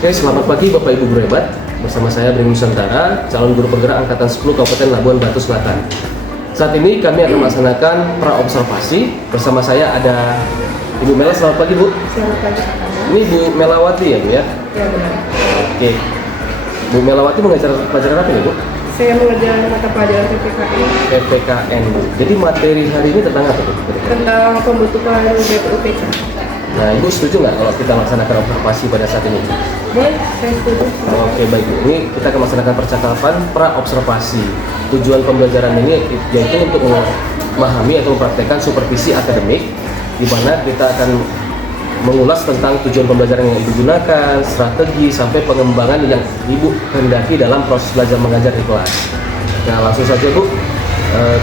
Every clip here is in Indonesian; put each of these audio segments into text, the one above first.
Oke, selamat pagi Bapak Ibu guru hebat. Bersama saya Bring Nusantara, calon guru penggerak angkatan 10 Kabupaten Labuan Batu Selatan. Saat ini kami akan melaksanakan pra-observasi. Bersama saya ada Ibu Mela. Selamat pagi Bu. Selamat pagi. Ini Bu Melawati ya Bu ya? Ya benar. Oke. Bu Melawati mengajar pelajaran apa nih Bu? Saya mengajar mata pelajaran PPKN PPKN Bu. Jadi materi hari ini tentang apa Bu? tentang pembentukan BPUPK. Nah, Ibu setuju nggak kalau kita melaksanakan observasi pada saat ini? Boleh, saya setuju. Oke, baik Bu. Ini kita akan melaksanakan percakapan pra-observasi. Tujuan pembelajaran ini yaitu untuk memahami atau mempraktekkan supervisi akademik, di mana kita akan mengulas tentang tujuan pembelajaran yang Ibu gunakan, strategi, sampai pengembangan yang Ibu hendaki dalam proses belajar mengajar di kelas. Nah, langsung saja Bu,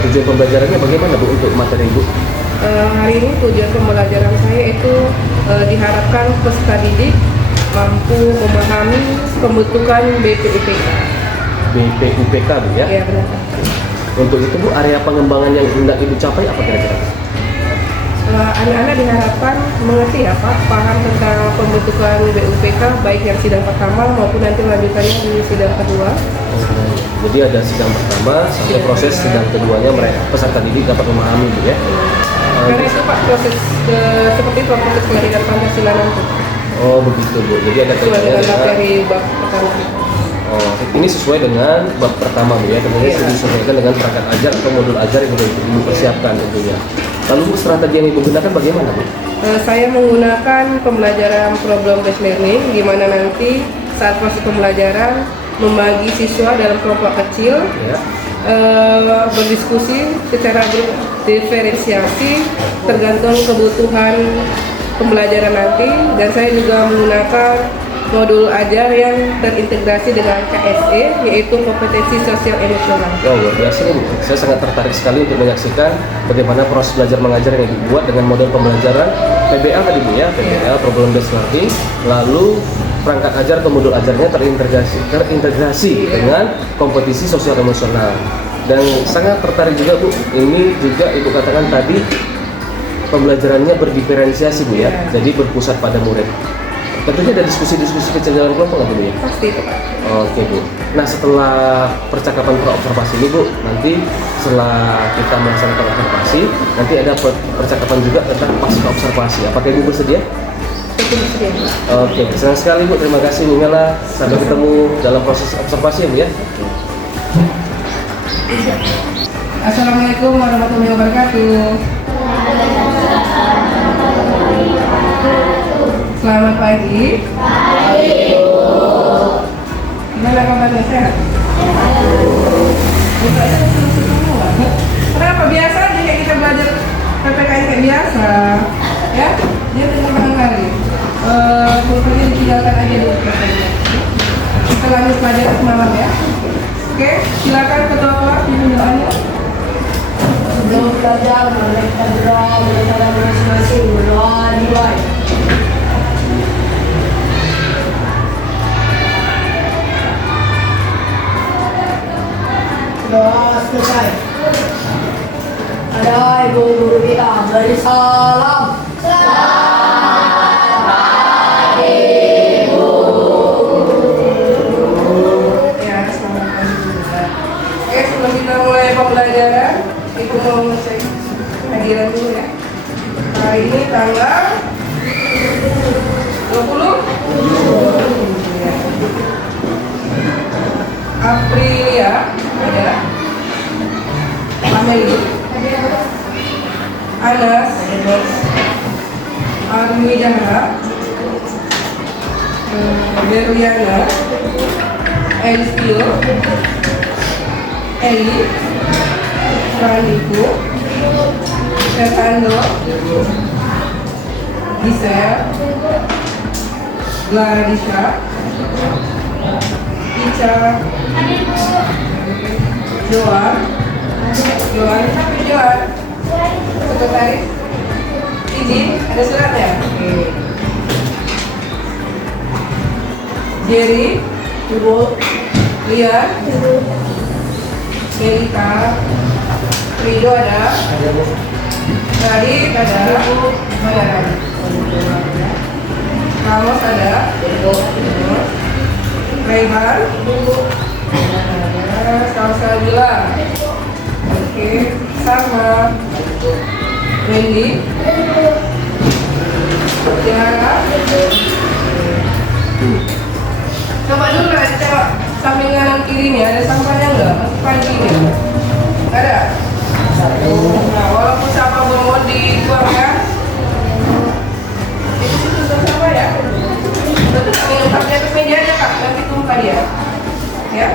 tujuan pembelajarannya bagaimana Bu untuk materi Ibu? Hari ini tujuan pembelajaran saya itu diharapkan peserta didik mampu memahami pembentukan BPUPK. BPUPK Bu ya? Ya benar. Untuk itu Bu, area pengembangan yang hendak Ibu capai apa kira-kira? Anak-anak diharapkan mengerti ya Pak, paham tentang pembentukan BPUPK baik yang sidang pertama maupun nanti lanjutannya di sidang kedua. Jadi ada sidang pertama sampai proses sidang keduanya mereka peserta didik dapat memahami Bu ya? Karena itu Pak proses seperti itu proses pelarian Pancasila nanti. Oh begitu Bu, jadi ada Sesuai kaitannya dengan dengan materi bab pertama. Oh, ini sesuai dengan bab pertama Bu ya, tentunya Iya. disesuaikan dengan perangkat ajar atau modul ajar yang sudah Ibu persiapkan tentunya. Lalu Bu, strategi yang Ibu gunakan bagaimana Bu? Saya menggunakan pembelajaran problem based learning, di mana nanti saat proses pembelajaran membagi siswa dalam kelompok kecil, Ya. berdiskusi secara grup diferensiasi tergantung kebutuhan pembelajaran nanti, dan saya juga menggunakan modul ajar yang terintegrasi dengan KSE, yaitu kompetensi sosial emosional. Oh, luar biasa nih Bu. Saya sangat tertarik sekali untuk menyaksikan bagaimana proses belajar mengajar yang dibuat dengan model pembelajaran PBL tadi Bu ya, PBL problem based learning, lalu perangkat ajar atau modul ajarnya terintegrasi dengan kompetisi sosial emosional. Dan sangat tertarik juga Bu, ini juga Ibu katakan tadi pembelajarannya berdiferensiasi Bu ya, jadi berpusat pada murid. Tentunya ada diskusi-diskusi kecil dalam kelompok nggak Bu ya? Pasti itu Pak. Oke Bu. Nah setelah percakapan pra-observasi ini Bu, nanti setelah kita melaksanakan observasi, nanti ada percakapan juga tentang pasca observasi. Apakah Ibu bersedia? Itu bersedia Pak. Oke, senang sekali Bu. Terima kasih Bu Mela. Sampai ketemu dalam proses observasi ya Bu ya. Assalamualaikum warahmatullahi wabarakatuh. Selamat pagi. Gimana kabarnya, sehat? Mukanya langsung semua. Kenapa biasa aja kayak kita belajar PPKN kayak biasa, ya? Dia dengan barangkali. Pulpennya ditinggalkan aja dulu. Kita lanjut pelajaran semalam ya. Oke, silakan ketua kelas pimpin doanya. Sebelum belajar, mereka berdoa berdoa masing-masing berdoa dimulai. Doa selesai. Ada ibu guru kita beri salam. Ya, selamat pagi juga. Oke, sebelum kita mulai pembelajaran, Ibu mau ngecek hadiran dulu ya. Hari ini tanggal 20 ya. Aprilia ada Ameli, Anas, Armidana, Berliana, Elistio, Eli, Frandiku, Fernando, Gisel, Gladisha, Ica, Joan, sekretaris, izin, ada surat ya? Oke. Jerry, Ibu, Lian, Melika, Rido ada, Radit ada, Mayara. Kamus ada. Ray-Ban. Kaos Kalila. Oke, sama. Wendy. Ya. Coba dulu lah, coba samping kanan kiri nih, ada sampahnya nggak? Masih pagi nih. Nggak ada? Nah, walaupun sampah belum dibuang ya. Itu situ sampah ya. Betul, minum tapnya ke meja aja kak, nanti tumpah dia. Ya.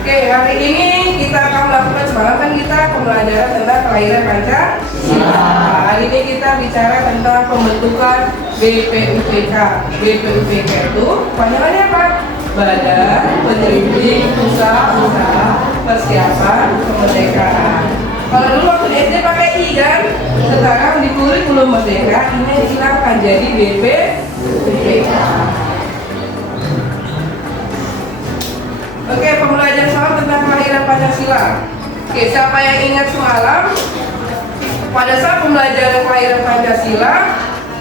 Oke, hari ini kita akan melakukan semalam kan kita pembelajaran tentang kelahiran Pancasila. Hari ini kita bicara tentang pembentukan BPUPK. BPUPK itu panjangannya apa? Badan Penyelidik Usaha-Usaha Persiapan Kemerdekaan. Kalau dulu waktu di SD pakai I kan, sekarang di kurikulum merdeka ini dihilangkan jadi BPUPK. Oke, pembelajaran semalam tentang kelahiran Pancasila. Oke, siapa yang ingat semalam pada saat pembelajaran kelahiran Pancasila,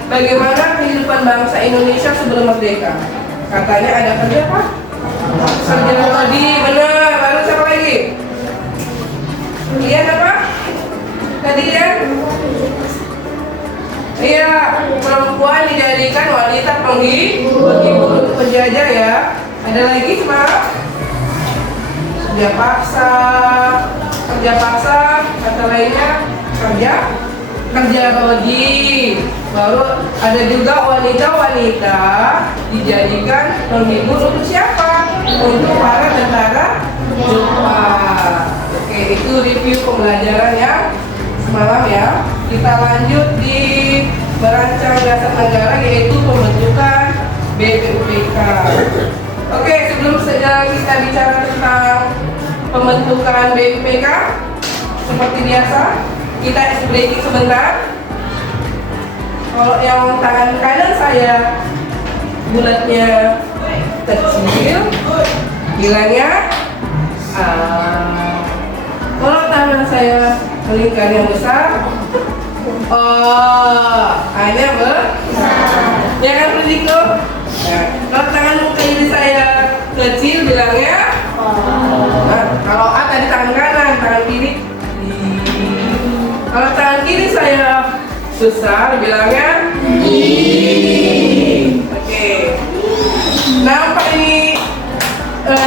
bagaimana kehidupan bangsa Indonesia sebelum merdeka? Katanya ada kerja apa? Kerja tadi, benar. Lalu siapa lagi? Lihat apa? Tadi ya? Iya, perempuan dijadikan wanita penghibur penjajah ya. Ada lagi semalam? kerja paksa, kata lainnya kerja lodi. Baru ada juga wanita-wanita dijadikan penghibur untuk siapa? Untuk para tentara Jepang. Oke, itu review pembelajaran yang semalam ya. Kita lanjut di merancang dasar negara, yaitu pembentukan BPUPK. Oke, sebelum kita bicara tentang pembentukan BPUPK, seperti biasa kita breaking sebentar. Kalau yang tangan kanan saya bulatnya kecil, bilangnya A. Kalau tangan saya melingkar yang besar, A-nya besar. Ya kan, Perdiko? Nah, kalau tangan kiri saya kecil, bilangnya nah, kalau A tadi tangan kanan, tangan kiri. Kalau tangan kiri saya besar, bilangnya Oke. Nampak ini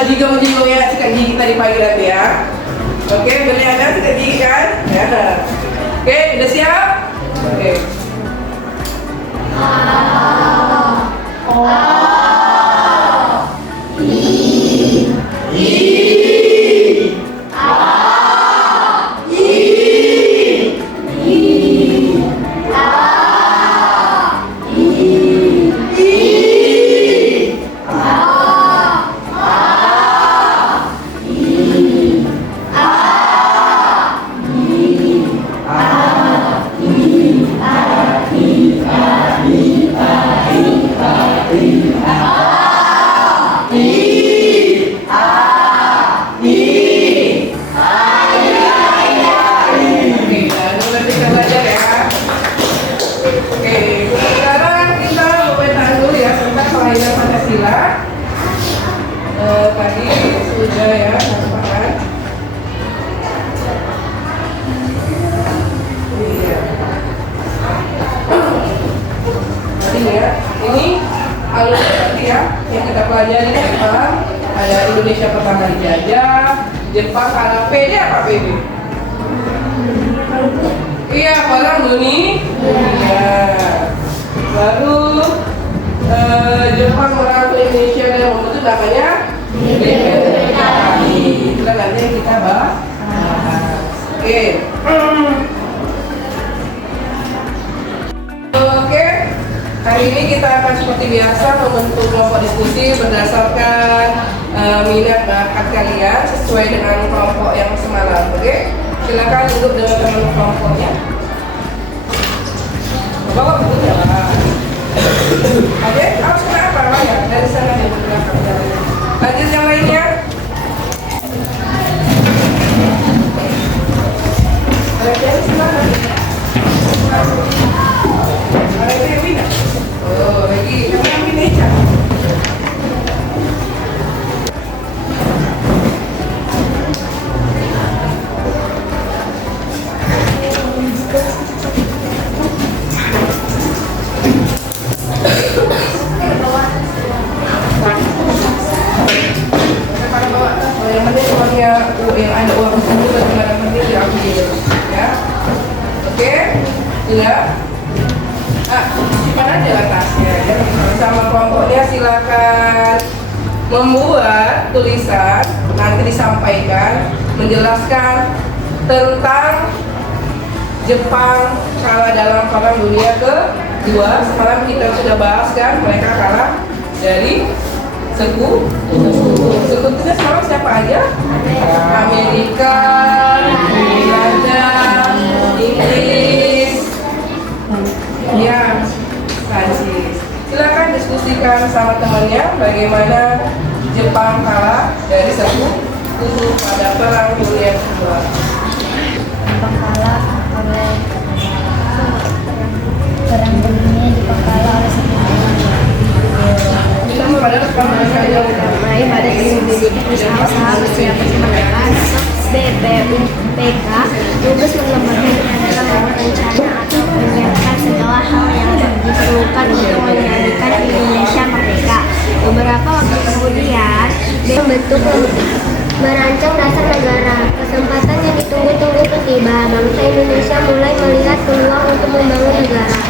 jigong-jigong ya, sikat gigi tadi pagi nanti ya. Oke, boleh ada sikat gigi kan? Ya. Oke, udah siap? Oke. Tadi sudah ya, nampakkan. Iya. Tadi ya, ini alur seperti ya yang kita pelajari Jepang. Ada Indonesia pertama dijajah, Jepang karena PD apa PD? Iya, perang dunia. Baru Jepang merangkul Indonesia dan membentuk namanya BPUPKI. Itulah nanti yang kita bahas. Oke. Hari ini kita akan seperti biasa membentuk kelompok diskusi berdasarkan minat bakat kalian sesuai dengan kelompok yang semalam. Oke. Silakan duduk dengan teman kelompoknya. Bapak bukunya lah. Oke, harus kenapa ya? Dari sana ya, lanjut yang lainnya. Ada yang silakan. Ada yang Sudah? Nah, simpan aja lah tasnya ya. Sama kelompoknya silakan membuat tulisan, nanti disampaikan menjelaskan tentang Jepang kalah dalam Perang Dunia Kedua. Semalam kita sudah bahas kan, mereka kalah dari sekutunya semalam siapa aja? Amerika, Belanda, Inggris, ya, Prancis. Silakan diskusikan sama temannya bagaimana Jepang kalah dari sekutu pada Perang Dunia Kedua. Jepang kalah oleh perang dunia. Jepang kalah oleh Kita pada Mari pada diskusikan usaha-usaha persiapan kemerdekaan BPUPK tugas mengembangkan adalah membuat rencana atau menyiapkan segala hal yang diperlukan untuk menjadikan Indonesia merdeka. Beberapa waktu kemudian membentuk merancang dasar negara. Kesempatan yang ditunggu-tunggu pun tiba. Bangsa Indonesia mulai melihat peluang untuk membangun negara.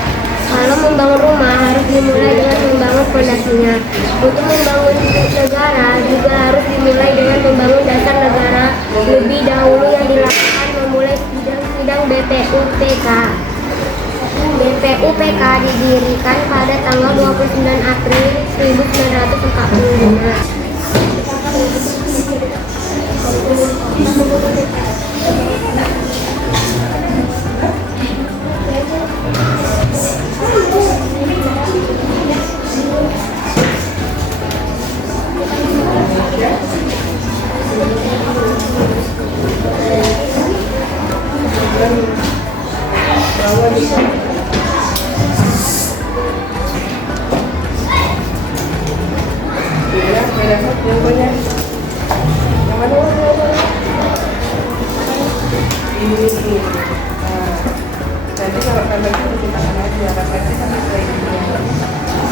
Kalau membangun rumah harus dimulai dengan membangun fondasinya. Untuk membangun negara juga harus dimulai dengan membangun dasar negara. Lebih dahulu yang dilakukan memulai sidang BPUPK. BPUPK didirikan pada tanggal 29 April 1945. Nanti kalau kalian itu kita akan aja refleksi sampai ke ini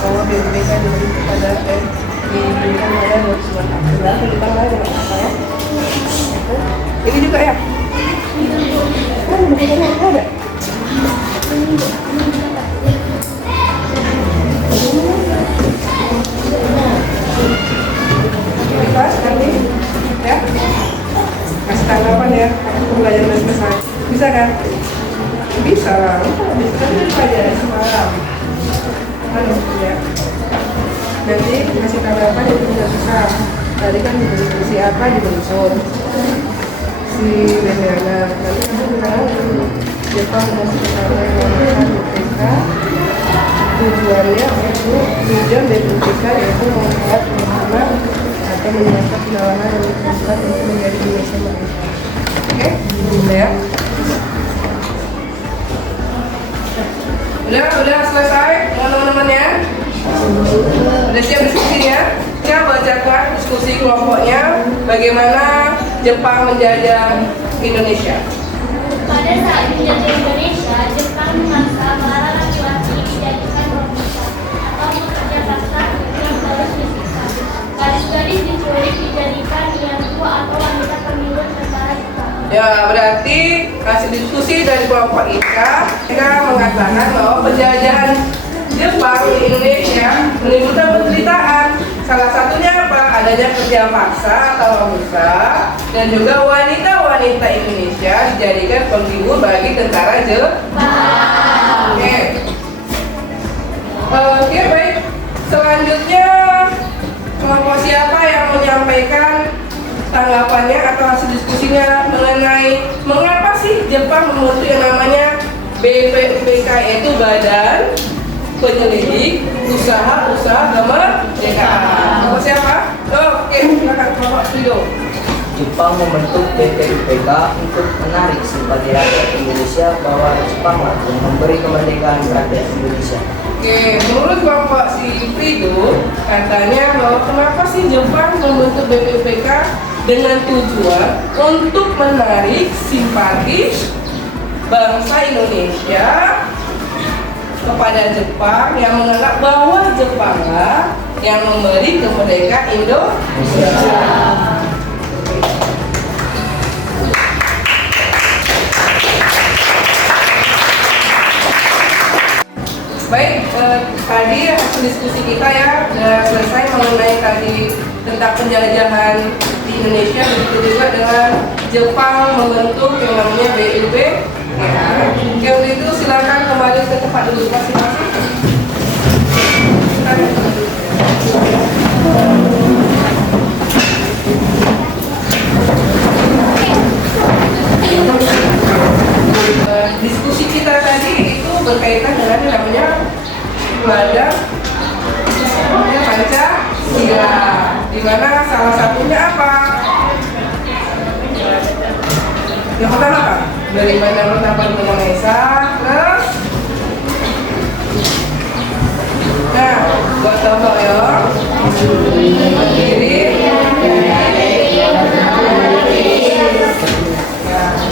bahwa BPK dibentuk pada diberikan pada 29 April. Kita mulai dengan apa ya? Ini juga ya? Kan bukunya ada. Kita nanti ya kasih tanggapan ya. Aku belajar bahasa bisa kan? Bisa lah, bisa dipelajari semalam. Ya. Nanti kasih tanggapan itu tidak bisa. Tadi kan diskusi apa dibentuk si Leliana. Nanti kamu bilang Jepang masih menggunakan BPK. Tujuannya untuk tujuan BPK yaitu membuat rencana atau menyiapkan pendalaman yang diperlukan untuk menjadi Indonesia merdeka. Oke, ya. Udah selesai teman-temannya? Udah siap diskusinya? Kita bacakan diskusi kelompoknya bagaimana Jepang menjajah Indonesia. Pada saat menjajah Indonesia, Jepang memaksa para laki-laki dijadikan wanita atau pekerja paksa yang harus disiksa. Gadis-gadis diculik dijadikan menantu atau wanita pemilu tentara Jepang. Ya, berarti hasil diskusi dari kelompok Ika, mereka mengatakan bahwa penjajahan Jepang di Indonesia menimbulkan penderitaan. Salah satunya apa? Adanya kerja paksa atau wanita dan juga wanita-wanita Indonesia dijadikan penghibur bagi tentara Jepang. Oke, baik. Selanjutnya kelompok siapa yang menyampaikan tanggapannya atau hasil diskusinya mengenai mengapa sih Jepang membentuk yang namanya BPUPK, yaitu Badan Penyelidik Usaha-Usaha Kemerdekaan. Kelompok siapa? Oke, silakan kelompok Rido. Jepang membentuk BPUPK untuk menarik simpati rakyat Indonesia bahwa Jepanglah yang memberi kemerdekaan rakyat Indonesia. Oke, menurut kelompok si Rido katanya bahwa kenapa sih Jepang membentuk BPUPK dengan tujuan untuk menarik simpati bangsa Indonesia kepada Jepang yang menganggap bahwa Jepanglah yang memberi kemerdekaan Indonesia. Baik, tadi hasil diskusi kita ya sudah selesai mengenai tadi tentang penjelajahan di Indonesia, begitu juga dengan Jepang membentuk yang namanya BUB. Ya, untuk itu silakan kembali ke tempat duduk masing-masing. Diskusi kita tadi itu berkaitan dengan yang namanya pelajar Pancasila, di mana salah satunya apa? Yang pertama apa? Dari mana mendapat Undang Esa, terus nah, buat contoh ya.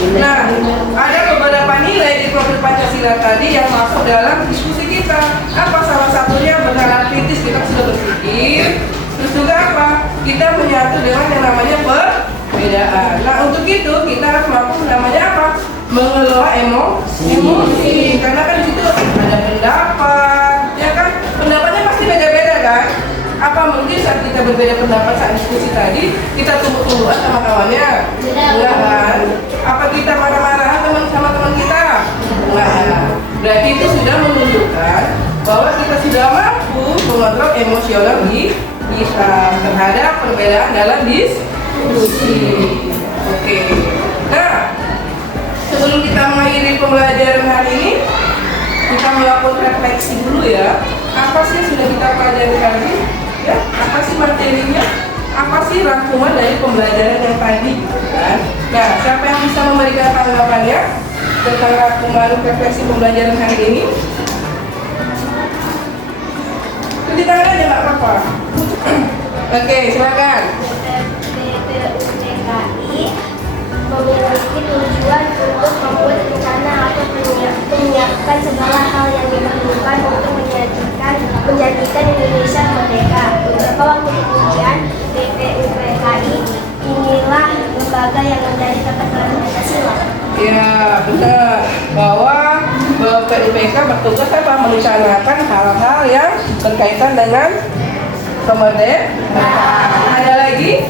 Nah, ada beberapa nilai di profil Pancasila tadi yang masuk dalam diskusi kita. Apa salah satunya? Bernalar kritis, kita sudah berpikir. Terus juga apa? Kita menyatu dengan yang namanya perbedaan. Nah, untuk itu kita harus mampu namanya apa? Mengelola emosi. Karena kan di situ ada pendapat, ya kan? Pendapatnya pasti beda-beda kan? Apa mungkin saat kita berbeda pendapat saat diskusi tadi kita tunggu-tungguan sama kawannya? Enggak kan? Apa kita marah-marahan sama teman kita? Enggak. Berarti itu sudah menunjukkan bahwa kita sudah mampu mengontrol emosional di kita terhadap perbedaan dalam diskusi. Oke. Nah, sebelum kita mengakhiri pembelajaran hari ini, kita melakukan refleksi dulu ya. Apa sih yang sudah kita pelajari hari ini? Ya, apa sih materinya? Apa sih rangkuman dari pembelajaran yang tadi? Kan? Nah, siapa yang bisa memberikan tanggapannya tentang rangkuman refleksi pembelajaran hari ini? Cuci tangan aja nggak apa-apa. Oke, silakan. BPUPKI memiliki tujuan untuk membuat rencana atau menyiapkan segala hal yang diperlukan untuk menjadikan Indonesia merdeka. Beberapa waktu kemudian, BPUPKI inilah lembaga yang menjadi kepala Pancasila. Ya, benar. Bahwa BPUPK bertugas apa? Merencanakan hal-hal yang berkaitan dengan kemerdekaan. Ada lagi?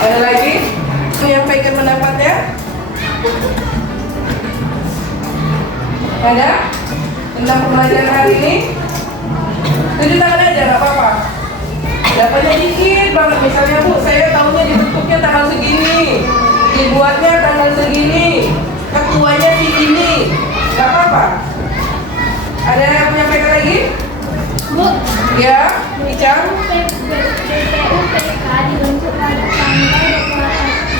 Ada lagi? Menyampaikan pendapatnya? Ada? Tentang pembelajaran hari ini? Tunjuk tangan aja, nggak apa-apa. Dapatnya dikit banget. Misalnya, Bu, saya tahunya dibentuknya tanggal segini, dibuatnya tanggal segini, ketuanya si ini, nggak apa-apa. Ada yang menyampaikan lagi? Bu, Ya, Ica. BPUPK dibentuk pada tanggal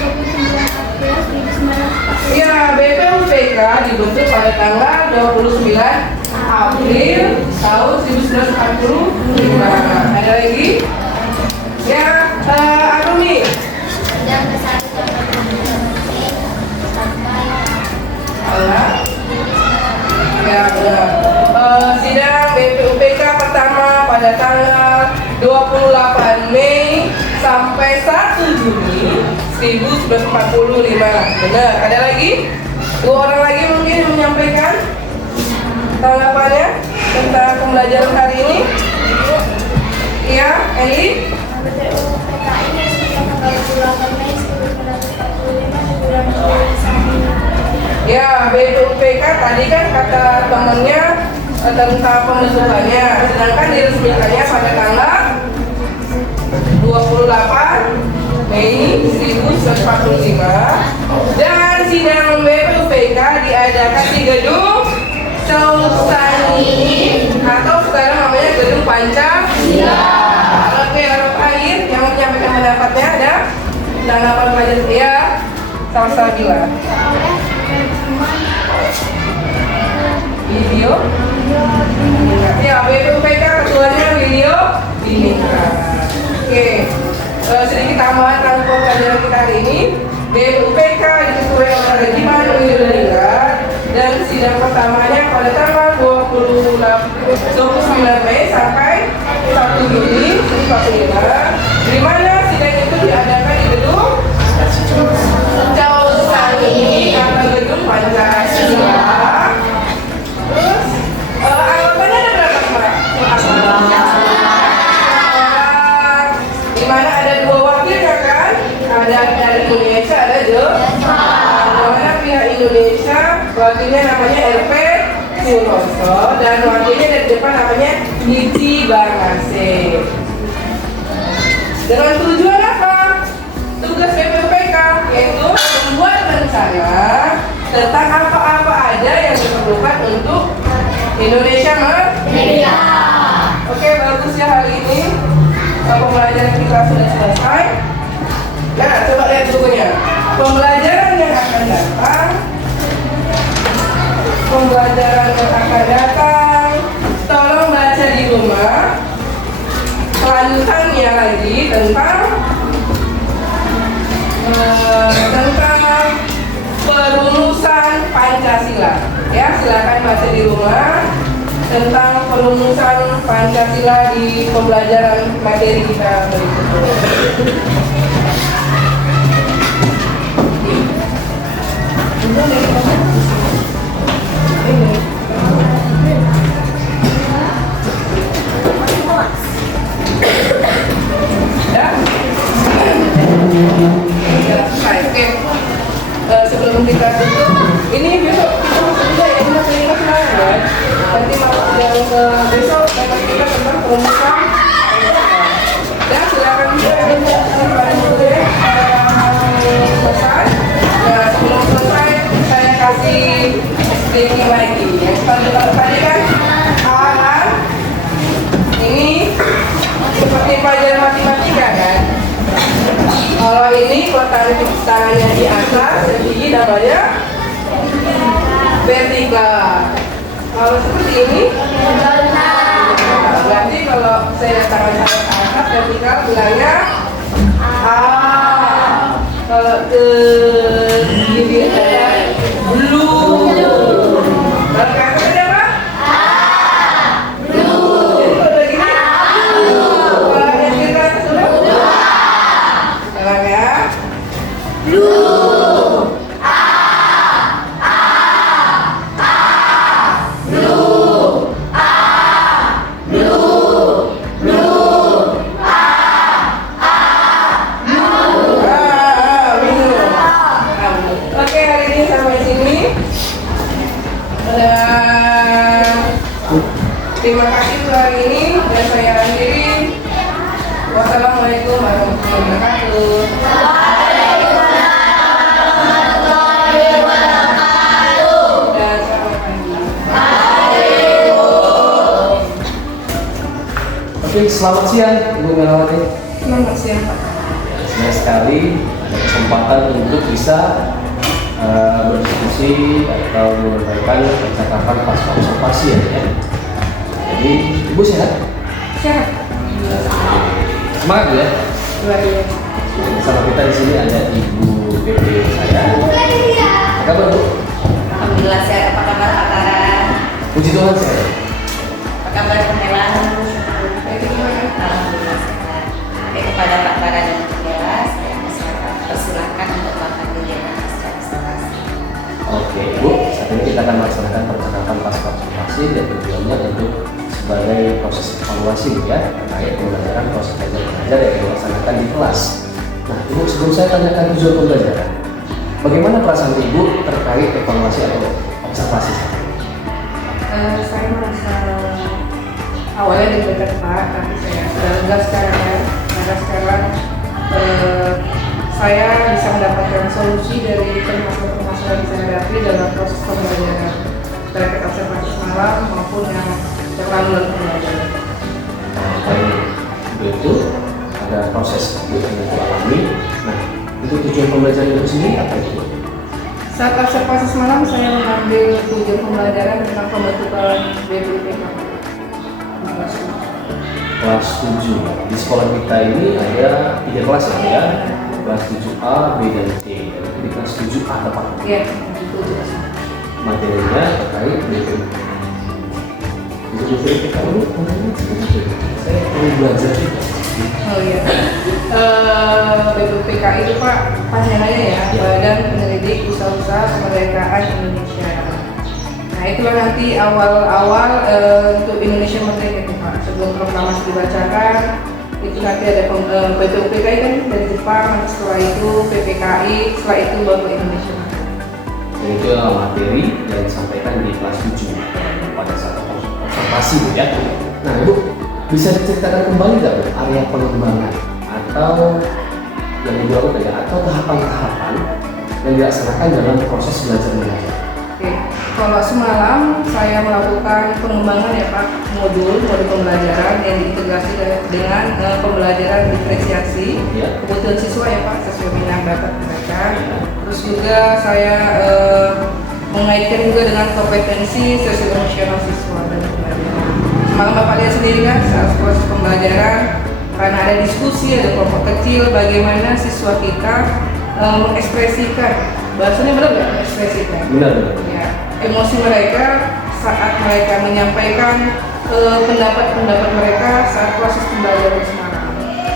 29 April 1945. Ya, BPUPK dibentuk pada tanggal 29 April tahun 1945. Ada lagi? Ya, Arumi. Dan kesatuan Republik sampai Allah. Ya, benar. Sidang BPUPK pertama pada tanggal 28 Mei sampai 1 Juni 1945. Benar. Ada lagi? 2 orang lagi mungkin menyampaikan tanggapannya tentang pembelajaran hari ini. Iya, Eli? BPUPK ini sejak tanggal 28 Mei 1945 bulan Juli sampai Ya, BPUPK tadi kan kata temennya tentang pembentukannya, sedangkan diresmikannya pada tanggal 28 Mei 1945 dan sidang BPUPK diadakan di gedung Sausani atau sekarang namanya gedung Pancasila. Oke, orang terakhir yang menyampaikan pendapatnya ada tanggapan pelajaran ya, Salsabila. Video ya, BPUPK ketuanya video diminta. Oke, sedikit tambahan tentang pembelajaran kita hari ini. BPUPK diketuai oleh Regiman Widodo dan sidang pertamanya pada tanggal 29 Mei sampai 1 Juni 1945, di mana sidang itu diadakan di gedung Sausani atau gedung Pancasila. Terus satunya namanya LP Suroso dan wakilnya dari depan namanya Niti Bangase. Dengan tujuan apa? Tugas BPUPK yaitu membuat rencana tentang apa-apa aja yang diperlukan untuk Indonesia Merdeka. Oke, bagus ya hari ini. Pembelajaran kita sudah selesai. Nah, coba lihat bukunya. Pembelajaran yang akan datang. Tolong baca di rumah. Kelanjutannya lagi tentang perumusan Pancasila. Ya, silakan baca di rumah tentang perumusan Pancasila di pembelajaran materi kita berikutnya. Oke. Sebelum kita tutup, ini besok kita masuk juga ya, kita ingat ya. Nanti yang besok tema kita tentang perumusan. Dan silakan juga selesai. Nah, sebelum selesai saya kasih speaking lagi. Yang tadi kan alat ini seperti pelajaran matematika kan. Kalau ini letakkan tangannya di atas, tinggi namanya vertikal. Kalau seperti ini, berarti kalau saya tangan saya ke atas vertikal bilangnya A. Kalau ke ini blue. Kalau ke atas ada apa? Blue. Kalau gini, kalau yang kita sudah ya. Blue. Oke, hari ini sampai sini. Terima kasih untuk hari ini dan saya akhiri. Wassalamualaikum warahmatullahi wabarakatuh. Dan selamat pagi. Oke, selamat siang Ibu Melawati. Selamat siang Pak. Senang sekali ada kesempatan untuk bisa berdiskusi atau menyampaikan percakapan pasca observasi ya. Jadi Ibu sehat? Sehat. Semangat ya. Luar biasa. Bersama kita di sini ada Ibu PP saya. Apa kabar Bu? Alhamdulillah sehat. Apa kabar Pak Tara? Puji Tuhan sehat. Apa kabar Pamela? Alhamdulillah sehat. Kepada Pak Tara dan Pamela, saya persilahkan untuk melakukan kegiatan pasca observasi. Oke Bu, saat ini kita akan melaksanakan percakapan pasca observasi dan tujuannya untuk sebagai proses evaluasi ya terkait pembelajaran proses belajar mengajar yang dilaksanakan di kelas. Nah Ibu, sebelum saya tanyakan tujuan pembelajaran, bagaimana perasaan Ibu terkait evaluasi atau observasi? Saya merasa awalnya deg-degan Pak, tapi saya sudah lega sekarang ya. Karena sekarang saya bisa mendapatkan solusi dari permasalahan yang saya hadapi dalam proses pembelajaran terkait observasi semalam maupun yang lalu pembelajaran. Itu ada proses yang Ibu alami. Nah, itu tujuan pembelajaran itu sendiri apa itu? Saat observasi semalam saya mengambil tujuan pembelajaran tentang pembentukan BPUPK. Kelas 7. Di sekolah kita ini ada 3 kelas ya. Kelas 7A, B, dan C. Di kelas 7A tepat. Iya, itu juga. Materinya terkait BPUPK. Itu BPUPK dulu, saya perlu belajar juga. Oh iya. BPUPK itu Pak panjangannya ya, Badan Penyelidik Usaha-Usaha Kemerdekaan Indonesia. Nah itulah nanti awal-awal untuk Indonesia Merdeka itu Pak. Sebelum proklamasi dibacakan, itu nanti ada BPUPK kan dari Jepang, nanti setelah itu PPKI, setelah itu baru Indonesia Merdeka. Dan itu adalah materi yang disampaikan di kelas 7 pada saat observasi Bu ya. Nah Ibu, bisa diceritakan kembali nggak Bu area pengembangan atau yang Ibu lakukan ya, atau tahapan-tahapan yang dilaksanakan dalam proses belajar mengajar? Oke, kalau semalam saya melakukan pengembangan ya Pak, modul pembelajaran yang diintegrasi dengan pembelajaran diferensiasi Ya. kebutuhan siswa ya Pak, sesuai minat bakat mereka. Ya. Terus juga saya mengaitkan juga dengan kompetensi sosial emosional siswa dan pembelajaran. Semalam Bapak lihat sendiri kan saat proses pembelajaran, karena ada diskusi, ada kelompok kecil, bagaimana siswa kita mengekspresikan, bahasanya benar nggak mengekspresikan? Benar. Ya, emosi mereka saat mereka menyampaikan pendapat-pendapat mereka saat proses pembelajaran semalam.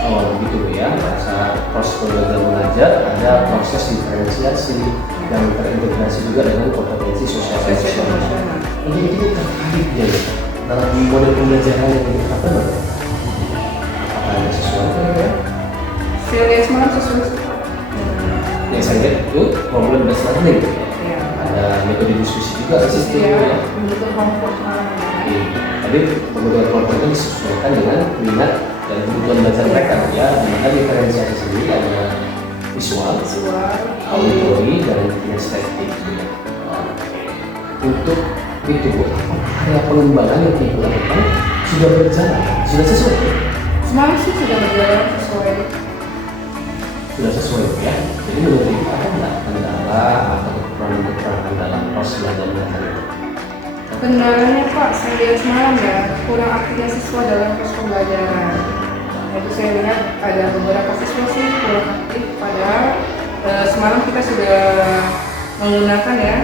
Oh gitu Bu ya, pada saat proses belajar mengajar ada proses diferensiasi yang terintegrasi juga dengan kompetensi sosial emosional. Emosional. Ini itu terkait ya dalam model pembelajaran yang diterapkan Bapak? Apakah ada sesuatu ya? Saya lihat semalam sesuai. Yang saya lihat itu problem based learning ya. Ya. Ada metode diskusi juga di situ Ya, ya. bentuk kelompok semalam. Oke. Tapi pembentukan kelompok itu disesuaikan dengan minat dan kebutuhan belajar mereka ya. Di mana diferensiasi sendiri ada visual, Siswa, auditori, dan kinestetik. Untuk itu Bu, area pengembangan yang Ibu lakukan sudah berjalan, sudah sesuai, semalam sih sudah berjalan sesuai. sudah sesuai ya. Jadi menurut Ibu ada nggak kendala atau kekurangan dalam proses belajar mengajar itu? Kendalanya Pak, saya lihat semalam ya, kurang aktifnya siswa dalam proses pembelajaran. Itu saya lihat ada beberapa siswa sih kurang aktif, padahal semalam kita sudah menggunakan ya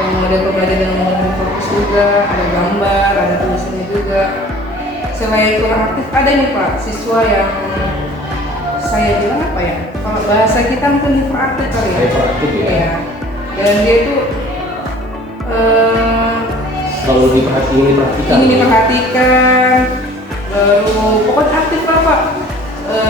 model pembelajaran yang menggunakan fokus juga, ada gambar, ada tulisannya juga. Selain kurang aktif, ada nih Pak, siswa yang saya bilang apa ya, kalau bahasa kita mungkin hiperaktif kali ya. Hyperaktif ya. Iya. Dan dia itu Selalu diperhatikan. ingin diperhatikan, baru pokoknya aktif lah Pak.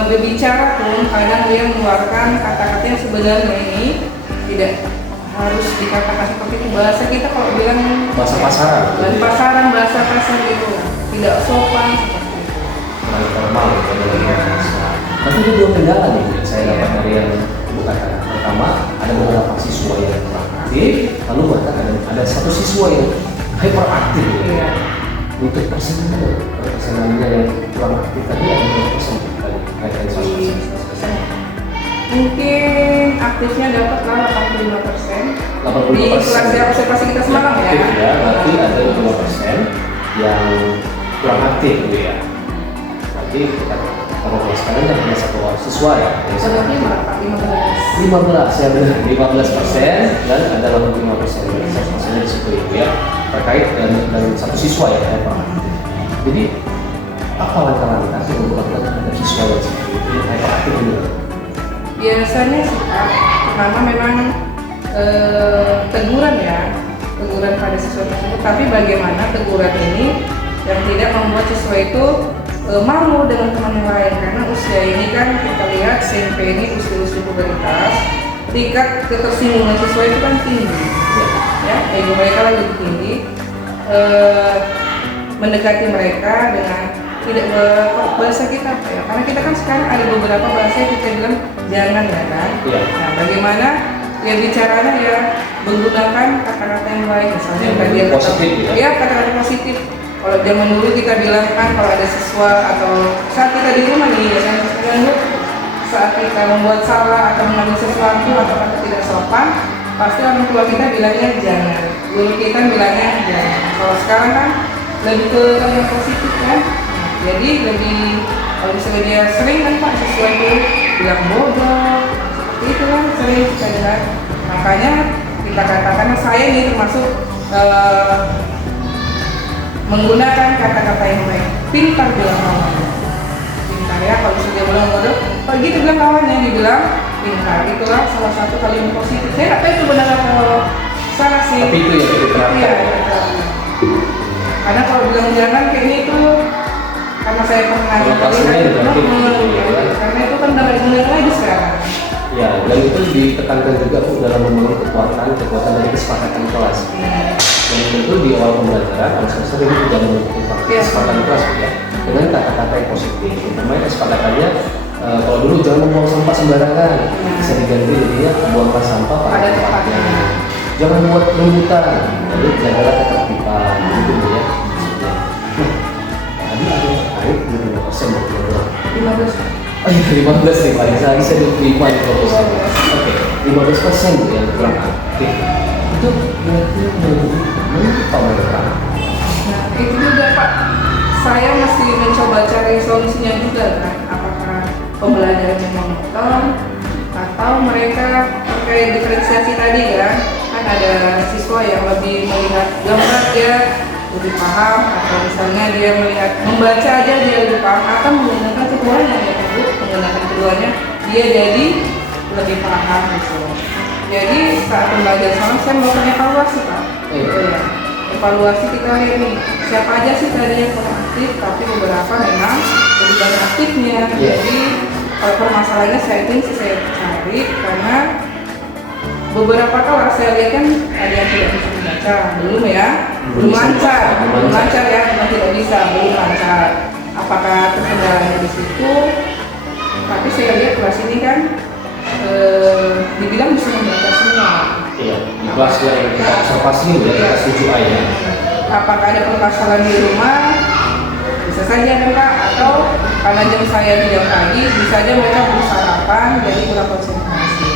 Berbicara pun kadang dia mengeluarkan kata-kata yang sebenarnya ini tidak harus dikatakan seperti itu. Bahasa kita kalau bilang Bahasa pasaran. dan pasaran, bahasa kasar gitu, tidak sopan seperti itu. Kurang formal ya dalam bahasa. Tapi itu dua kendala nih Bu, yang saya dapat dari yang Ibu katakan. Pertama, ada beberapa siswa yang kurang aktif, lalu bahkan ada satu siswa yang hyperaktif. Iya. Untuk persenannya yang kurang aktif tadi ada berapa persen tadi kaitan Di 100%? mungkin aktifnya dapat lah 85%. 85%. Di kelas observasi kita semalam ya. Aktif ya, berarti ada 5% yang kurang aktif Bu ya. Berarti kita kalau sekarang kan hanya satu siswa ya. Sebenarnya Pak 15. 15 ya benar, 15% dan ada 85% dari 100% di situ Ibu ya, terkait dengan satu siswa ya Pak. Jadi apa langkah-langkah yang dilakukan terhadap siswa yang seperti itu yang hyperaktif ini? Biasanya sih Pak, pertama memang teguran ya, teguran pada siswa tersebut. Tapi bagaimana teguran ini yang tidak membuat siswa itu malu dengan teman yang lain, karena usia ini kan kita lihat SMP ini usia pubertas, tingkat ketersinggungan siswa itu kan tinggi, ya ego mereka lagi tinggi, mendekati mereka dengan tidak bahasa kita apa ya, karena kita kan sekarang ada beberapa bahasa yang kita bilang jangan ya kan. Iya. Nah bagaimana ya bicaranya ya menggunakan kata-kata yang baik, misalnya Yang tadi positif ya? kata-kata positif. Kalau zaman dulu kita bilang kan kalau ada siswa atau saat kita di rumah nih biasanya dulu saat kita membuat salah atau mengambil sesuatu atau kata tidak sopan, pasti orang tua kita bilangnya jangan, guru kita bilangnya jangan. Kalau sekarang kan lebih ke yang positif kan, nah, jadi lebih kalau misalnya dia sering kan Pak siswa itu bilang bodoh, seperti itu kan sering kita dengar. Makanya kita katakan saya nih termasuk menggunakan kata-kata yang baik, pintar bilang kawannya, pintar ya. Kalau misalnya dia bilang bodoh, kalau gitu bilang kawannya, dibilang pintar, itulah salah satu kalimat positif. Saya nggak tahu itu benar atau salah sih. Tapi itu yang diterapkan. Iya, diterapkan. Karena kalau bilang jangan kayak ini tuh, karena saya pernah Kalau melihat pastinya itu, diterapkan. karena itu kan udah mulai lagi sekarang. Ya Ya, dan itu ditekankan juga Bu dalam membangun kekuatan dari kesepakatan kelas. Dan tentu di awal pembelajaran, anak semester ini juga membentuk kesepakatan kelas Bu ya, dengan kata-kata yang positif. Namanya kesepakatannya, kalau dulu jangan membuang sampah sembarangan, bisa diganti jadinya buanglah sampah pada tempatnya. Jangan buat rebutan, lalu jagalah ketertiban, gitu Bu ya. Tadi ada yang terkait 25% berkurang. 15. Oh iya, 15 nih Pak, bisa 25 nih fokusnya. Oke, 15% Bu yang kurang aktif. Itu kira-kira menurut Pak mereka? Nah, itu juga Pak, saya masih mencoba cari solusinya juga kan. Apakah pembelajaran yang monoton atau mereka terkait diferensiasi tadi ya, kan ada siswa yang lebih melihat gambar dia lebih paham, atau misalnya dia melihat membaca aja dia lebih paham, atau menggunakan keduanya ya Bu, menggunakan keduanya dia jadi lebih paham gitu. Jadi saat pembelajaran sama saya melakukan evaluasi Pak. Gitu ya. Evaluasi kita lihat nih siapa aja sih tadi yang kurang aktif, tapi beberapa memang lebih banyak aktifnya. Jadi kalau permasalahannya saya cari karena beberapa kelas saya lihat kan ada yang tidak bisa membaca, belum lancar ya, memang tidak bisa, belum lancar. Apakah kendalanya di situ? Tapi saya lihat kelas ini kan dibilang bisa membaca semua. Iya, di kelas yang kita observasi ya, kelas 7A ya. Apakah ada permasalahan di rumah? Bisa saja kan Pak, atau karena jam saya tidak pagi, bisa saja mereka belum sarapan, jadi kurang konsentrasi.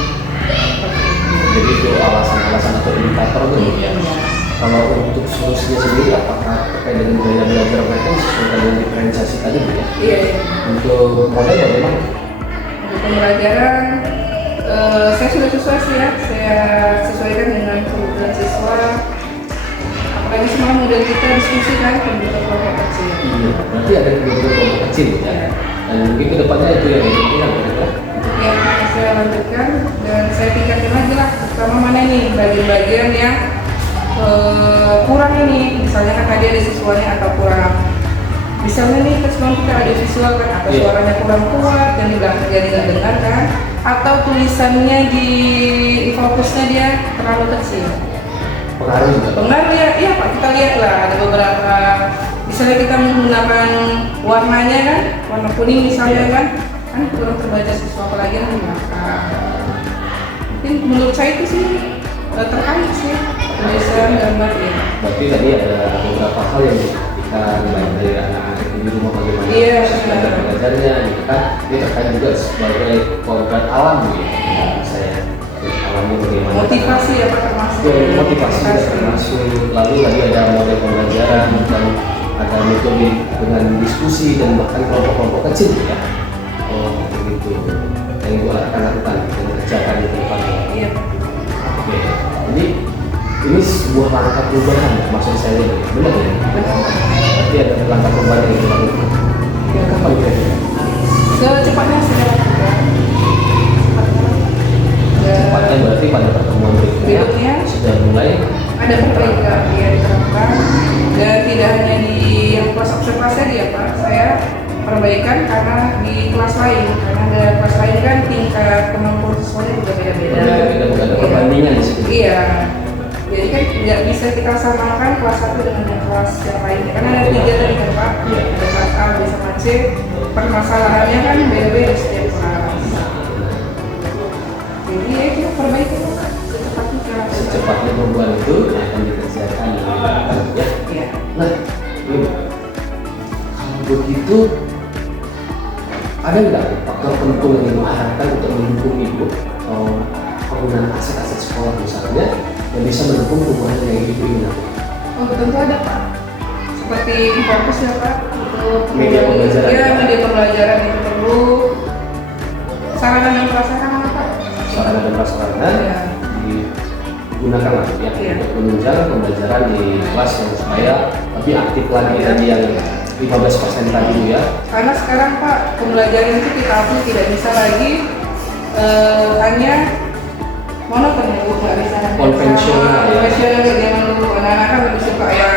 Jadi itu alasan-alasan atau indikator tuh ya. Kalau untuk solusinya sendiri, apakah terkait dengan gaya belajar mereka sesuai dengan diferensiasi tadi Bu ya? Iya. Untuk model bagaimana? Untuk pembelajaran, saya sudah sesuai sih ya, saya sesuaikan dengan kebutuhan siswa. Apalagi semua model kita diskusikan pembentukan kelompok kecil. Berarti ada kelompok kecil ya. Dan mungkin kedepannya itu yang diinginkan ya. Ya, saya lanjutkan dan saya tingkatkan lagi lah, terutama mana nih bagian-bagian yang kurang ini, misalnya kan tadi ada siswanya atau kurang, misalnya nih keseluruhan kita ada visual kan, atau suaranya kurang kuat dan di belakang jadi nggak dengar kan, atau tulisannya di fokusnya dia terlalu kecil. Pengaruh ya, iya Pak, kita lihat lah ada beberapa, misalnya kita menggunakan warnanya kan, warna kuning misalnya kan kurang terbaca siswa, apalagi yang di belakang. Mungkin menurut saya itu sih terkait sih tulisan gambar ya. Berarti tadi ada beberapa hal yang diperhatikan baik dari anak-anak di rumah bagaimana proses belajar mengajarnya gitu kan. Ini terkait juga sebagai korban alam Bu ya. Saya alamnya bagaimana. Motivasi ya Pak termasuk. Motivasi termasuk. Lalu tadi ada model pembelajaran dan ada metode dengan diskusi dan bahkan kelompok-kelompok kecil ya. Oh begitu. Yang Ibu akan lakukan dan kerjakan di depannya. Iya. Oke. Jadi ini sebuah langkah perubahan maksud saya ini, benar ya? Berarti ada langkah perubahan yang dilakukan. Ya kapan kira-kira? Secepatnya sudah lakukan. Cepatnya berarti pada pertemuan berikutnya sudah mulai ada perbaikan yang diterapkan dan tidak hanya di yang kelas observasi aja ya Pak, saya perbaikan karena di kelas lain, karena ada kelas lain kan tingkat kemampuan siswanya juga beda-beda. Bukan ada perbandingan di situ. Iya. Jadi kan tidak bisa kita samakan kelas 1 dengan yang kelas yang lain. Karena ada 3 tadi kan Pak. Ada kelas A, B sama C. Permasalahannya kan beda-beda setiap kelas. Jadi ya kita perbaiki Pak. Secepatnya perubahan itu akan dikerjakan ya. Iya. Nah, ini kalau begitu ada nggak faktor penting yang Ibu harapkan untuk mendukung Ibu penggunaan aset-aset sekolah misalnya yang bisa mendukung perubahan yang Ibu ingin lakukan? Oh tentu ada Pak. Seperti fokus ya Pak. Untuk media pembelajaran. Ya, media pembelajaran itu perlu. Sarana dan prasarana Pak. Sarana dan prasarana digunakan lah ya untuk menunjang pembelajaran di kelas yang supaya lebih aktif lagi tadi yang 15% tadi Bu ya. Karena sekarang Pak pembelajaran itu kita akui tidak bisa lagi hanya monoton ya Bu, nggak bisa konvensional ya. Konvensional kayak zaman dulu, anak-anak kan lebih suka yang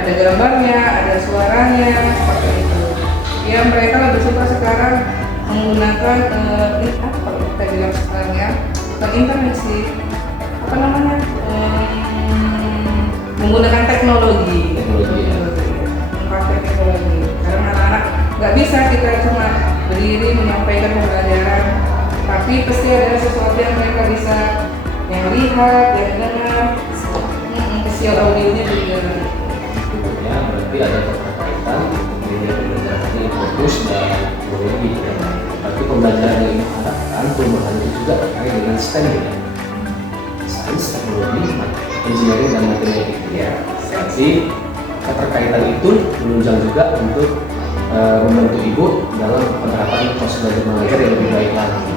ada gambarnya, ada suaranya seperti itu. Ya mereka lebih suka sekarang menggunakan apa kalau kita bilang sekarang ya, bukan internet sih, apa namanya, menggunakan teknologi. Memakai teknologi. Karena anak-anak nggak bisa kita cuma berdiri menyampaikan pembelajaran, tapi pasti ada sesuatu yang mereka bisa yang lihat, yang dengar, visual audionya juga. Ya, berarti ada keterkaitan kemudian pembelajaran yang fokus dan teknologi. Tapi pembelajaran yang diharapkan perubahan itu juga terkait dengan STEM ya, sains, teknologi, engineering dan matematika. Ya, Jadi keterkaitan itu menunjang juga untuk membantu ibu dalam penerapan proses belajar mengajar yang lebih baik lagi.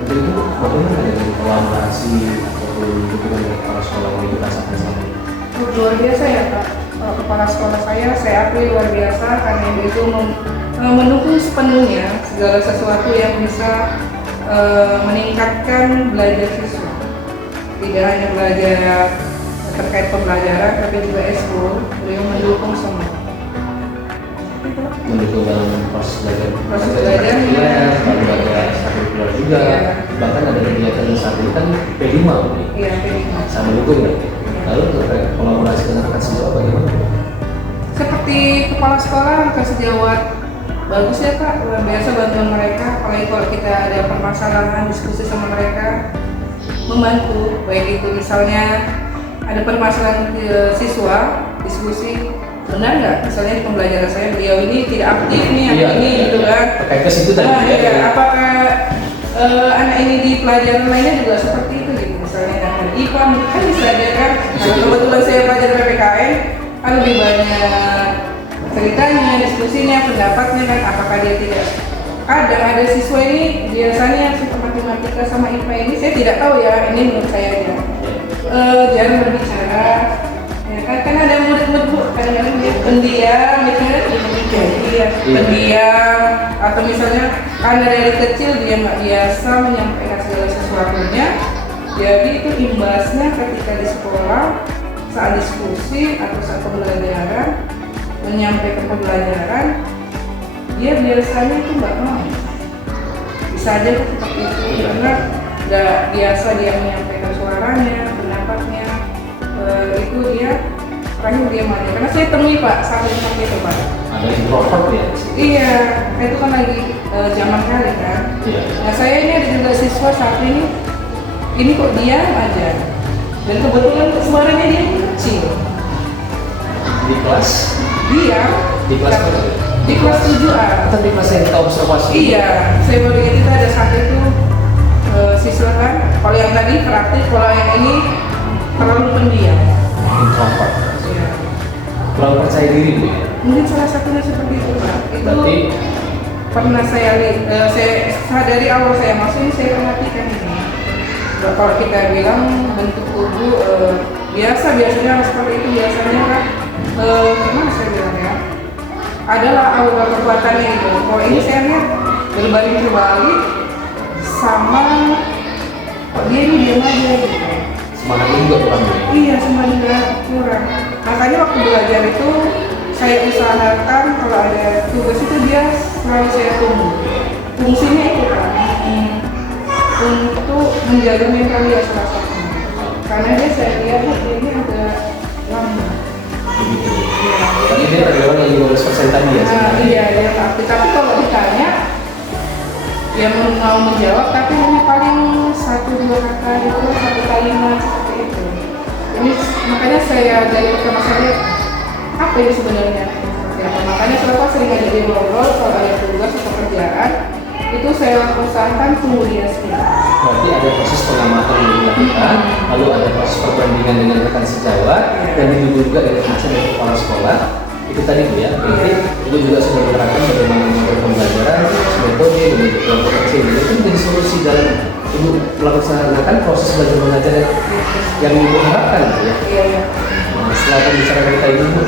Untuk itu bagaimana dengan kolaborasi ataupun dukungan dari kepala sekolah yang ibu rasakan selama ini? luar biasa ya Pak. Kepala sekolah saya akui luar biasa karena ibu itu mendukung sepenuhnya segala sesuatu yang bisa meningkatkan belajar siswa. Tidak hanya belajar terkait pembelajaran, tapi juga ekskul. Beliau mendukung semua. Mendukung dalam proses belajar, lalu ada ekstrakurikuler juga, Iya. bahkan ada kegiatan yang saat ini kan P5 nih, Iya, P5. sama mendukung ya. Lalu terkait kolaborasi dengan rekan sejawat bagaimana? Seperti kepala sekolah, rekan sejawat bagus ya Pak, luar biasa bantuan mereka. Apalagi kalau kita ada permasalahan diskusi sama mereka, membantu. Baik itu misalnya ada permasalahan siswa, diskusi, benar nggak? Misalnya di pembelajaran saya beliau ini tidak aktif nih, anak ini gitu kan. Terkait ke situ tadi Nah, ya. iya. Apakah anak ini di pelajaran lainnya juga seperti itu gitu? Misalnya dengan IPA kan bisa aja kan. Karena kebetulan saya pelajar PPKN kan lebih banyak ceritanya, diskusinya, pendapatnya kan. Apakah dia tidak ada siswa ini biasanya yang suka matematika sama IPA ini saya tidak tahu ya, ini menurut saya aja. Jarang berbicara. Ya kan ada murid-murid bu, kadang-kadang dia pendiam, misalnya iya, pendiam, atau misalnya karena dari kecil dia nggak biasa menyampaikan segala sesuatunya, jadi itu imbasnya ketika di sekolah saat diskusi atau saat pembelajaran menyampaikan pembelajaran, dia biasanya itu nggak mau. Bisa aja seperti itu karena nggak biasa dia menyampaikan suaranya, pendapatnya. Itu dia terakhir dia aja karena saya temui Pak sampai seperti itu Pak. Ada introvert ya? Iya, itu kan lagi zaman kali kan. Iya. Nah saya ini ada juga siswa saat ini kok diam aja dan kebetulan suaranya dia kecil. Di kelas? Diam. Di kelas berapa? Di kelas 7A. Atau di kelas yang kita observasi? Iya, saya baru ingat itu ada satu itu siswa kan. Kalau yang tadi praktik, kalau yang ini terlalu pendiam. Introvert. Iya. Kurang percaya diri bu ya? Mungkin salah satunya seperti itu Pak. Itu Berarti pernah saya dari awal saya masuk ini saya perhatikan ini. Kalau kita bilang bentuk tubuh biasanya seperti itu biasanya kan gimana saya bilang ya, adalah aura kekuatannya itu. Kalau ini saya lihat berbanding terbalik sama dia ini diam aja gitu. semangatnya juga kurang bu. Iya, sebenarnya kurang. Makanya waktu belajar itu saya usahakan kalau ada tugas itu dia selalu saya tunggu. Fungsinya itu kan untuk menjaga mental dia salah satunya. Karena dia saya lihat ini agak lambat. Begitu. Iya. Tapi dia tergolong yang 15% tadi ya? Nah, sebenarnya? iya, dia aktif. Tapi kalau ditanya, dia mau menjawab, tapi hanya paling 1-2 kata itu, 1 kalimat seperti itu. Ini makanya saya dari pertama saya apa ini sebenarnya seperti apa. Makanya selalu sering aja dia ngobrol kalau ada tugas atau kerjaan itu saya usahakan tunggu dia sedikit. Berarti ada proses pengamatan yang dilakukan, lalu ada proses perbandingan dengan rekan sejawat, dan didukung juga dengan masa dari kepala sekolah. Itu tadi bu ya, berarti ibu juga sudah menerapkan bagaimana model pembelajaran, metode, membentuk kelompok kecil. Itu menjadi solusi dalam ibu melaksanakan proses belajar mengajar yang ibu harapkan bu ya. Iya, iya. Nah, setelah pembicaraan kita ini bu,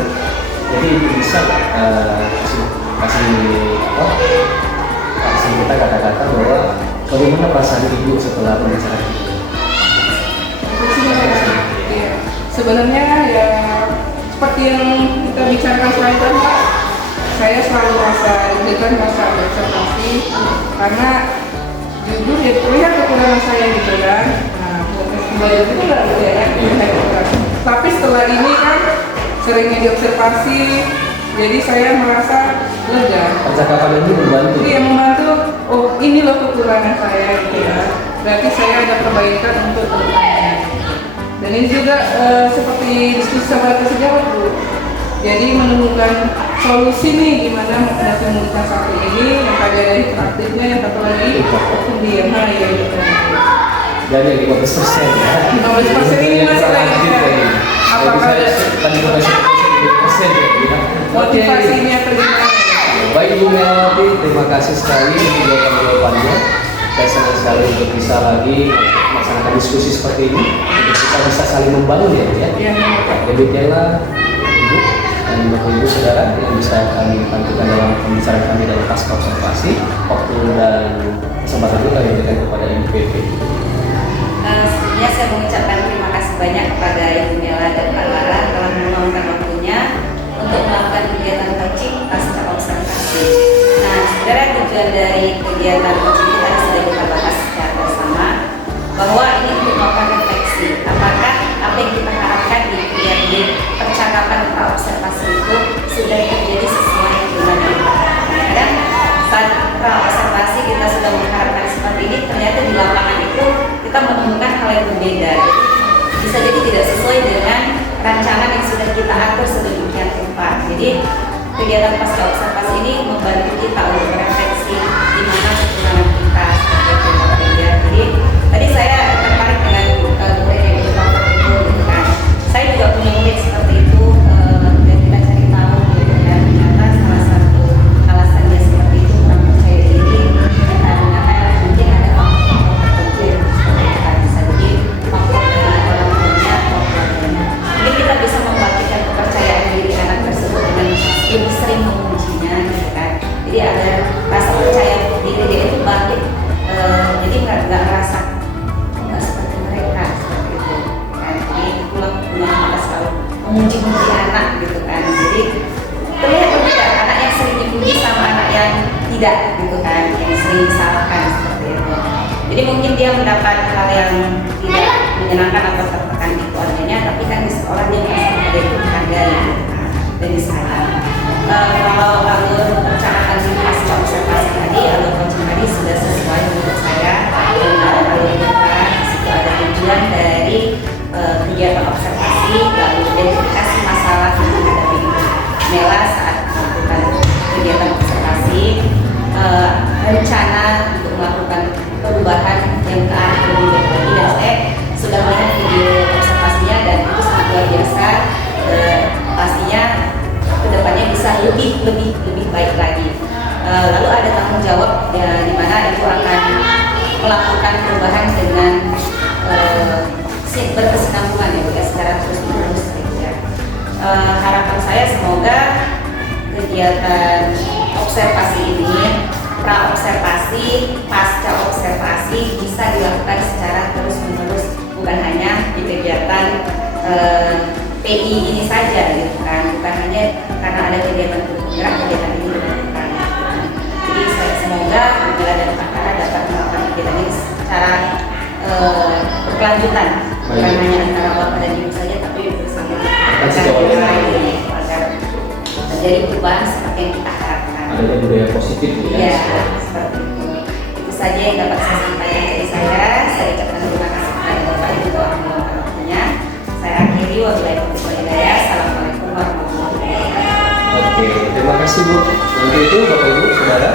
jadi ibu bisa kasih kita kata-kata bahwa bagaimana perasaan ibu setelah pembicaraan ini? Iya. Sebenarnya ya seperti yang kita bicarakan selain Pak, saya selalu merasa deg-degan, merasa observasi karena jujur ya terlihat kekurangan saya gitu kan. Nah, proses belajar itu nggak ada ya kan, saya kekurangan. Tapi setelah ini kan seringnya diobservasi, jadi saya merasa lega. Percakapan ini membantu. Iya membantu. Oh ini loh kekurangan saya gitu ya. Berarti saya ada perbaikan untuk kedepannya. Dan ini juga seperti diskusi sahabat sejawat Bu. Jadi menemukan solusi nih gimana menghadapi komunitas satu ini yang tadi ada interaktifnya, yang satu lagi pendiam. Nah ya gitu. Jadi 15% ya. 15% ini masih lagi. Apakah ada tadi persen ya? motivasinya atau gimana? Baik Bu Melawati, terima kasih sekali untuk jawabannya. Saya senang sekali untuk bisa lagi melaksanakan diskusi seperti ini. Kita bisa saling membangun ya. Iya. Demikianlah Ibu dan Bapak Ibu Saudara yang bisa kami tampilkan dalam pembicaraan kami dalam pasca observasi. Waktu dan kesempatan itu kami berikan kepada Ibu PP. Sebelumnya saya mengucapkan terima kasih banyak kepada Ibu Mela dan Pak Lara telah meluangkan waktunya untuk melakukan kegiatan coaching pasca observasi. Nah, sebenarnya tujuan dari kegiatan coaching kita sudah kita bahas secara bersama bahwa ini untuk melakukan refleksi. Apakah apa yang kita harapkan di percakapan atau observasi itu sudah terjadi sesuai dengan yang kita harapkan? Kadang saat observasi kita sudah mengharapkan seperti ini, ternyata di lapangan itu kita menemukan hal yang berbeda. Bisa jadi tidak sesuai dengan rancangan yang sudah kita atur sedemikian rupa. Jadi kegiatan pasca observasi ini membantu kita untuk merefleksi di mana kekurangan kita seperti itu berbeda. Jadi tadi saya tertarik dengan murid yang itu kan. Saya juga punya murid seperti itu dan kita cari tahu gitu kan. Ternyata salah satu alasan dia seperti itu kurang percaya diri karena mungkin ada faktor tertentu yang bisa jadi faktor dari orang tuanya atau keluarganya. Mungkin kita bisa membangkitkan kepercayaan diri anak tersebut dengan lebih sering memujinya gitu kan. Jadi ada rasa percaya diri dia itu bangkit, jadi nggak merasa nggak seperti mereka seperti itu kan. Jadi itulah gunanya kita selalu memuji anak gitu kan. Jadi terlihat berbeda anak yang sering dipuji sama anak yang tidak gitu kan, yang sering disalahkan seperti itu. Jadi mungkin dia mendapat hal yang tidak menyenangkan atau tertekan di keluarganya, tapi kan di sekolah dia merasa ada yang dihargai dan disayang. Kalau alur percakapan di pasca observasi tadi, alur coaching tadi sudah sesuai menurut saya dengan alur kita. Situ ada tujuan dari kegiatan observasi, lalu identifikasi masalah yang dihadapi Mela saat melakukan kegiatan observasi, rencana untuk melakukan perubahan yang ke arah lebih baik lagi. Dan saya sudah melihat video observasinya dan itu sangat luar biasa. Pastinya kedepannya bisa lebih baik lagi. Lalu ada tanggung jawab ya, di mana itu akan melakukan perubahan dengan berkesinambungan ya, bukan secara terus menerus ya. Harapan saya semoga kegiatan observasi ini, pra observasi, pasca observasi bisa dilakukan secara terus menerus, bukan hanya di kegiatan PI ini saja gitu kan, bukan hanya karena ada kegiatan bergerak kegiatan ini dilakukan. Jadi saya semoga Mela dan Pak Kara dapat melakukan kegiatan ini secara berkelanjutan, bukan hanya antara bapak dan ibu saja, tapi bersama yang lain agar terjadi perubahan seperti yang kita harapkan. Adanya budaya positif ya. Ya, seperti itu. Itu saja yang dapat saya sampaikan dari saya. Saya ucapkan terima kasih kepada Bapak Ibu telah meluangkan waktunya. Saya akhiri, wabillahi taufiq wal hidayah. Assalamualaikum warahmatullahi wabarakatuh. Oke, terima kasih Bu. Untuk itu Bapak Ibu Saudara,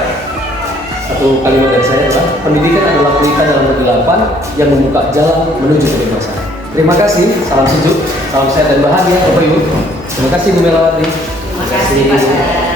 satu kalimat dari saya adalah pendidikan adalah pelita dalam kegelapan yang membuka jalan menuju kebebasan. Terima kasih, salam sejuk, salam sehat dan bahagia Bapak Ibu. Terima kasih Bu Melawati. Terima kasih Pak.